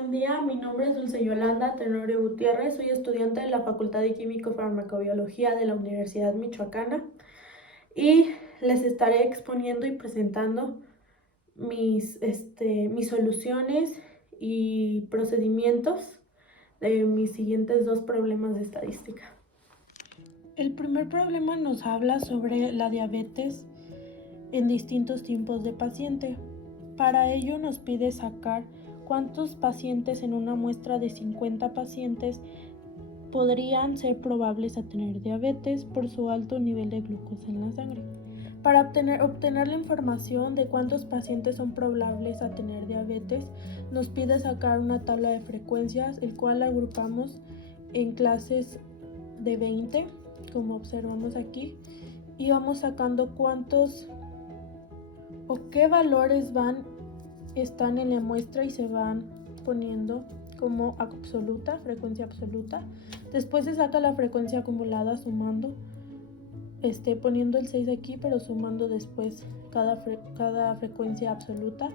buen día. Mi nombre es Dulce Yolanda Tenorio Gutiérrez. Soy estudiante de la Facultad de Químico-Farmacobiología de la Universidad Michoacana y les estaré exponiendo y presentando mis soluciones y procedimientos de mis siguientes dos problemas de estadística. El primer problema nos habla sobre la diabetes en distintos tipos de paciente. Para ello nos pide sacar cuántos pacientes en una muestra de 50 pacientes podrían ser probables a tener diabetes por su alto nivel de glucosa en la sangre. Para obtener la información de cuántos pacientes son probables a tener diabetes, nos pide sacar una tabla de frecuencias, el cual agrupamos en clases de 20, como observamos aquí, y vamos sacando cuántos o qué valores están en la muestra y se van poniendo como absoluta, frecuencia absoluta. Después se saca la frecuencia acumulada sumando, poniendo el 6 aquí, pero sumando después cada frecuencia absoluta,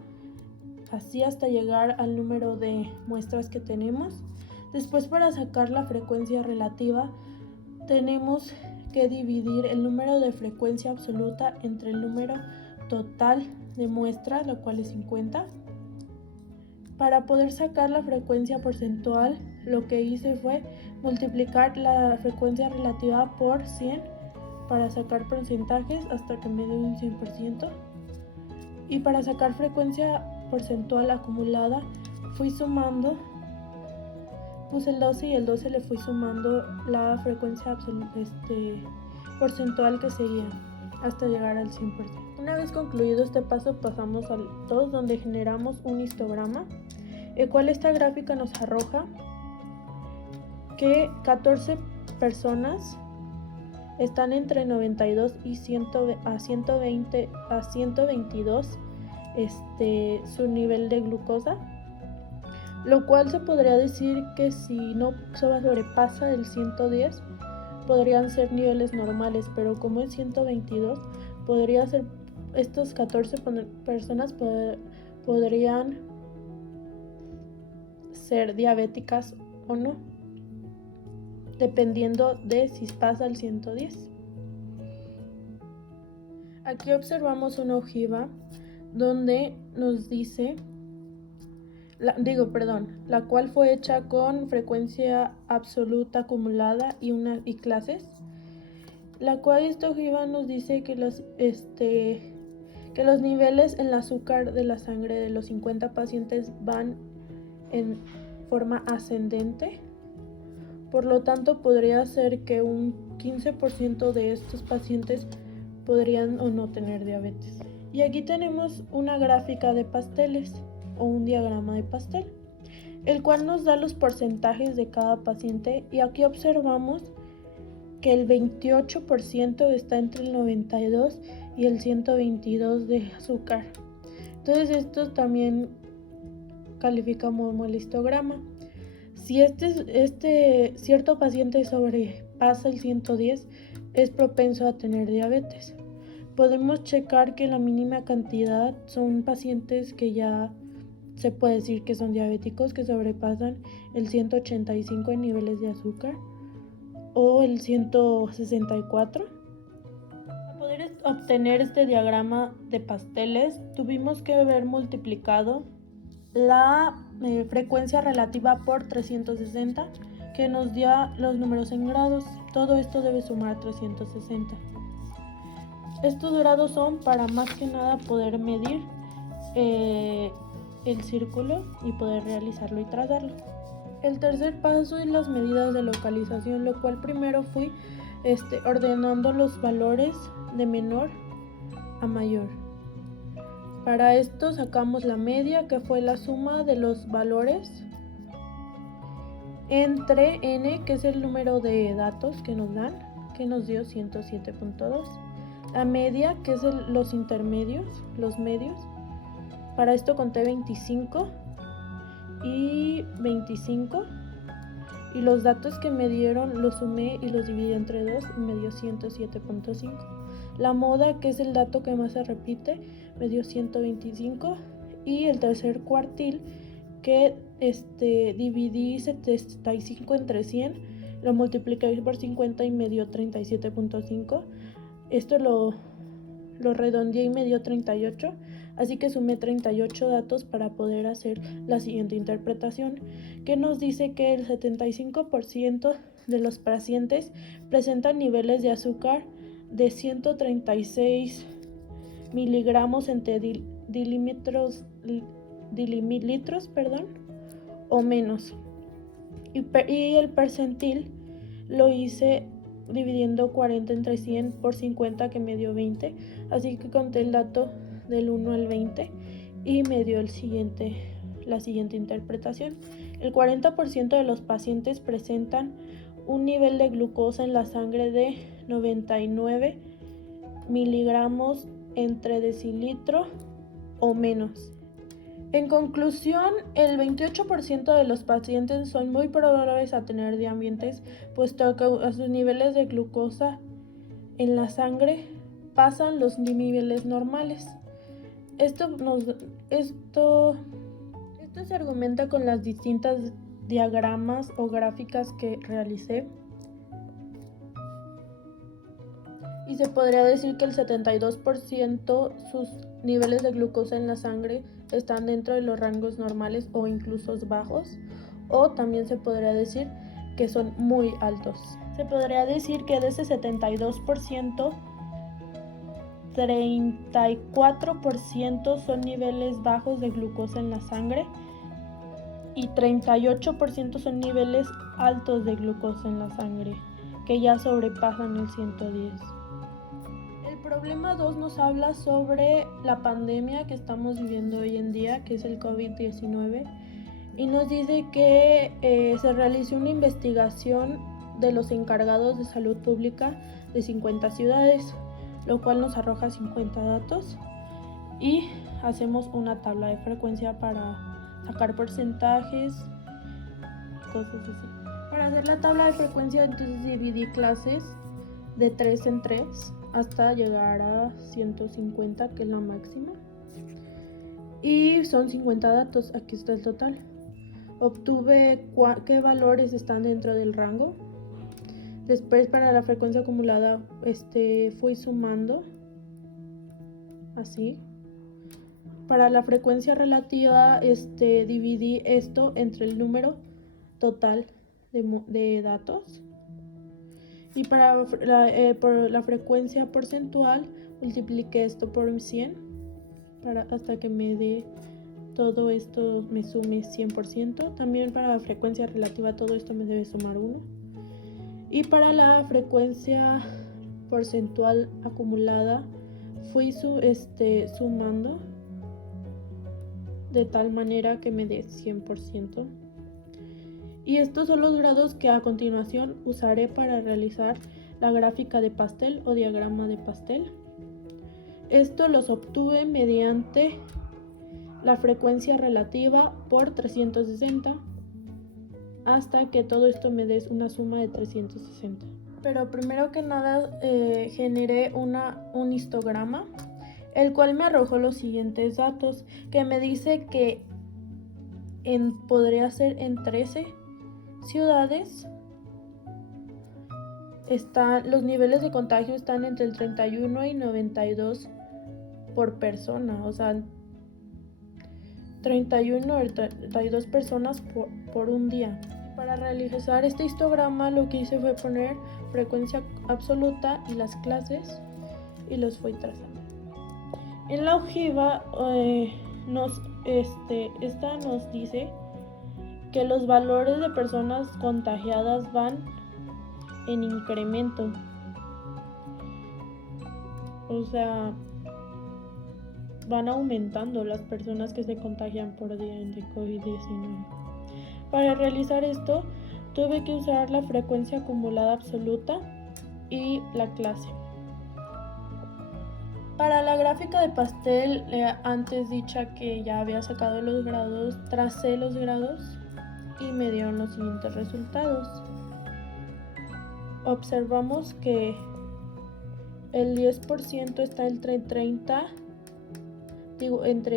así hasta llegar al número de muestras que tenemos. Después, para sacar la frecuencia relativa, tenemos que dividir el número de frecuencia absoluta entre el número total de muestras, lo cual es 50. Para poder sacar la frecuencia porcentual, lo que hice fue multiplicar la frecuencia relativa por 100 para sacar porcentajes hasta que me dé un 100%. Y para sacar frecuencia porcentual acumulada, fui sumando, puse el 12 y el 12 le fui sumando la frecuencia porcentual que seguía hasta llegar al 100%. Una vez concluido este paso, pasamos al 2, donde generamos un histograma, el cual esta gráfica nos arroja que 14 personas están entre 92 y 122 su nivel de glucosa, lo cual se podría decir que si no sobrepasa el 110 podrían ser niveles normales, pero como es 122, podría ser, estos 14 personas podrían ser diabéticas o no, dependiendo de si pasa el 110. Aquí observamos una ojiva donde nos dice, la cual fue hecha con frecuencia absoluta acumulada y clases, la cual esta ojiva nos dice que los niveles en el azúcar de la sangre de los 50 pacientes van en forma ascendente. Por lo tanto, podría ser que un 15% de estos pacientes podrían o no tener diabetes. Y aquí tenemos una gráfica de pasteles o un diagrama de pastel, el cual nos da los porcentajes de cada paciente, y aquí observamos que el 28% está entre el 92 y el 122 de azúcar. Entonces esto también calificamos como el histograma. Si este cierto paciente sobrepasa el 110, es propenso a tener diabetes. Podemos checar que la mínima cantidad son pacientes que ya se puede decir que son diabéticos, que sobrepasan el 185 en niveles de azúcar o el 164. Para poder obtener este diagrama de pasteles, tuvimos que haber multiplicado la frecuencia relativa por 360, que nos dio los números en grados. Todo esto debe sumar a 360. Estos grados son para más que nada poder medir el círculo y poder realizarlo y trazarlo. El tercer paso es las medidas de localización, lo cual primero fui ordenando los valores de menor a mayor. Para esto sacamos la media, que fue la suma de los valores entre n, que es el número de datos que nos dan, que nos dio 107.2. La media, que es los intermedios, los medios. Para esto conté 25 y 25. Y los datos que me dieron los sumé y los dividí entre 2 y me dio 107.5. La moda, que es el dato que más se repite, me dio 125. Y el tercer cuartil, que dividí 75 entre 100, lo multipliqué por 50 y me dio 37.5. Esto lo redondeé y me dio 38, así que sumé 38 datos para poder hacer la siguiente interpretación, que nos dice que el 75% de los pacientes presentan niveles de azúcar de 136 miligramos entre mililitros, o menos. Y el percentil lo hice dividiendo 40 entre 100 por 50, que me dio 20. Así que conté el dato del 1 al 20 y me dio la siguiente interpretación. El 40% de los pacientes presentan un nivel de glucosa en la sangre de 99 miligramos entre decilitro o menos. En conclusión, el 28% de los pacientes son muy probables a tener diabetes, puesto que a sus niveles de glucosa en la sangre pasan los niveles normales. Esto se argumenta con las distintas diagramas o gráficas que realicé. Y se podría decir que el 72% sus niveles de glucosa en la sangre están dentro de los rangos normales o incluso bajos, o también se podría decir que son muy altos. Se podría decir que de ese 72%, 34% son niveles bajos de glucosa en la sangre y 38% son niveles altos de glucosa en la sangre, que ya sobrepasan el 110. El problema 2 nos habla sobre la pandemia que estamos viviendo hoy en día, que es el COVID-19, y nos dice que se realizó una investigación de los encargados de salud pública de 50 ciudades, lo cual nos arroja 50 datos, y hacemos una tabla de frecuencia para sacar porcentajes, cosas así. Para hacer la tabla de frecuencia, entonces dividí clases de 3 en 3 hasta llegar a 150, que es la máxima, y son 50 datos. Aquí está el total. Obtuve qué valores están dentro del rango. Después, para la frecuencia acumulada, fui sumando así. Para la frecuencia relativa, dividí esto entre el número total de datos. Y para por la frecuencia porcentual, multipliqué esto por 100 hasta que me dé todo esto, me sume 100%. También para la frecuencia relativa, todo esto me debe sumar 1. Y para la frecuencia porcentual acumulada, fui sumando de tal manera que me dé 100%. Y estos son los grados que a continuación usaré para realizar la gráfica de pastel o diagrama de pastel. Esto los obtuve mediante la frecuencia relativa por 360, hasta que todo esto me dé una suma de 360. Pero primero que nada generé un histograma, el cual me arrojó los siguientes datos, que me dice que podría ser en 13 ciudades. Los niveles de contagio están entre el 31 y 92 por persona, o sea, 31 o 32 personas por un día. Para realizar este histograma, lo que hice fue poner frecuencia absoluta y las clases, y los fui trazando. En la ojiva esta nos dice que los valores de personas contagiadas van en incremento. O sea, van aumentando las personas que se contagian por día de COVID-19. Para realizar esto, tuve que usar la frecuencia acumulada absoluta y la clase. Para la gráfica de pastel, antes dicha que ya había sacado los grados, tracé los grados y me dieron los siguientes resultados. Observamos que el 10% está entre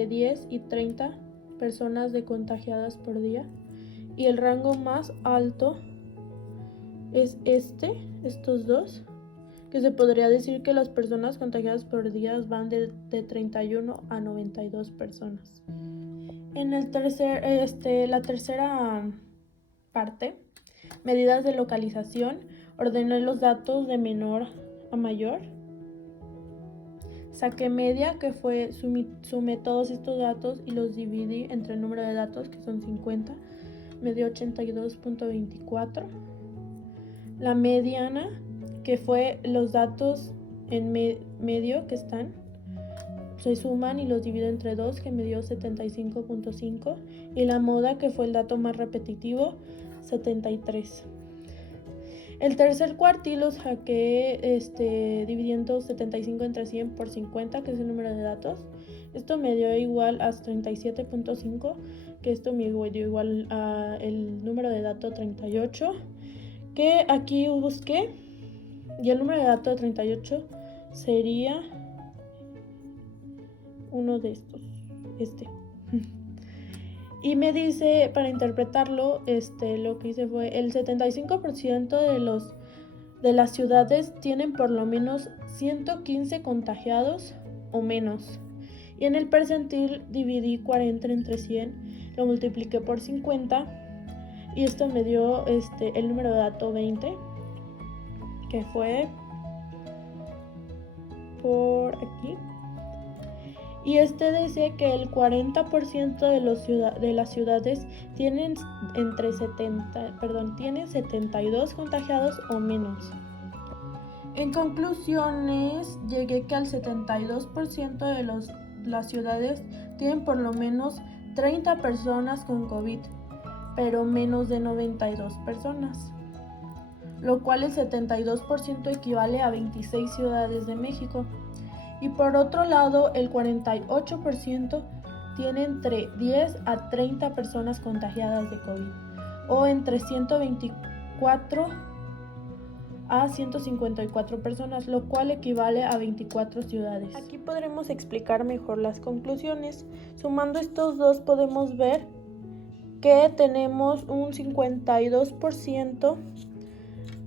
10 y 30 personas de contagiadas por día. Y el rango más alto es estos dos, que se podría decir que las personas contagiadas por día van de 31 a 92 personas. En la tercera parte, medidas de localización, ordené los datos de menor a mayor. Saqué media, que fue sumé todos estos datos y los dividí entre el número de datos, que son 50, me dio 82.24. La mediana, que fue los datos en medio que están, se suman y los divido entre 2, que me dio 75.5. Y la moda, que fue el dato más repetitivo, 73. El tercer cuartil lo saqué dividiendo 75 entre 100 por 50, que es el número de datos. Esto me dio igual a 37.5, que esto me dio igual a el número de dato 38, que aquí busqué, y el número de dato 38 sería uno de estos, Y me dice, para interpretarlo, lo que hice fue el 75% de las ciudades tienen por lo menos 115 contagiados o menos. Y en el percentil dividí 40 entre 100, lo multipliqué por 50 y esto me dio el número de dato 20, que fue por aquí. Y dice que el 40% de las ciudades tienen tienen 72 contagiados o menos. En conclusiones, llegué que al 72% de las ciudades tienen por lo menos 30 personas con COVID, pero menos de 92 personas, lo cual el 72% equivale a 26 ciudades de México. Y por otro lado, el 48% tiene entre 10 a 30 personas contagiadas de COVID, o entre 124 a 154 personas, lo cual equivale a 24 ciudades. Aquí podremos explicar mejor las conclusiones. Sumando estos dos podemos ver que tenemos un 52%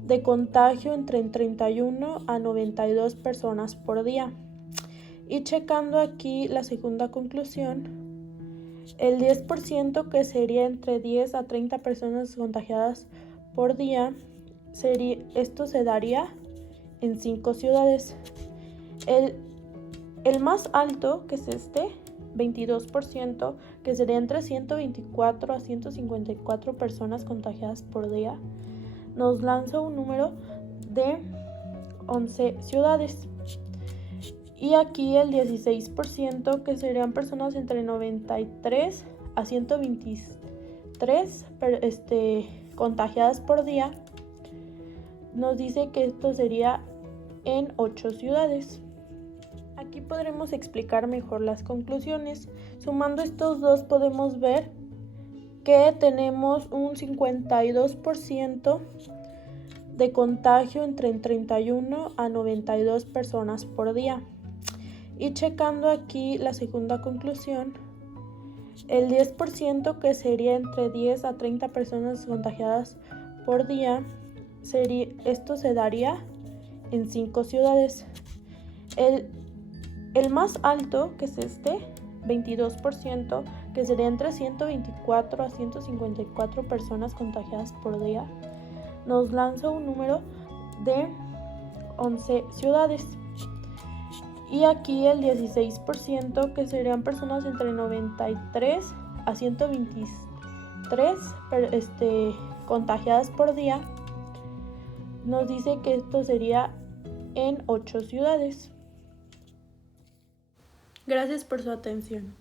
de contagio entre 31 a 92 personas por día. Y checando aquí la segunda conclusión, el 10%, que sería entre 10 a 30 personas contagiadas por día, esto se daría en 5 ciudades. El más alto, que es 22%, que sería entre 124 a 154 personas contagiadas por día, nos lanza un número de 11 ciudades. Y aquí el 16%, que serían personas entre 93 a 123 contagiadas por día, nos dice que esto sería en 8 ciudades. Aquí podremos explicar mejor las conclusiones. Sumando estos dos podemos ver que tenemos un 52% de contagio entre 31 a 92 personas por día. Y checando aquí la segunda conclusión, el 10%, que sería entre 10 a 30 personas contagiadas por día, esto se daría en 5 ciudades. El más alto, que es 22%, que sería entre 124 a 154 personas contagiadas por día, nos lanza un número de 11 ciudades. Y aquí el 16%, que serían personas entre 93 a 123 contagiadas por día, nos dice que esto sería en 8 ciudades. Gracias por su atención.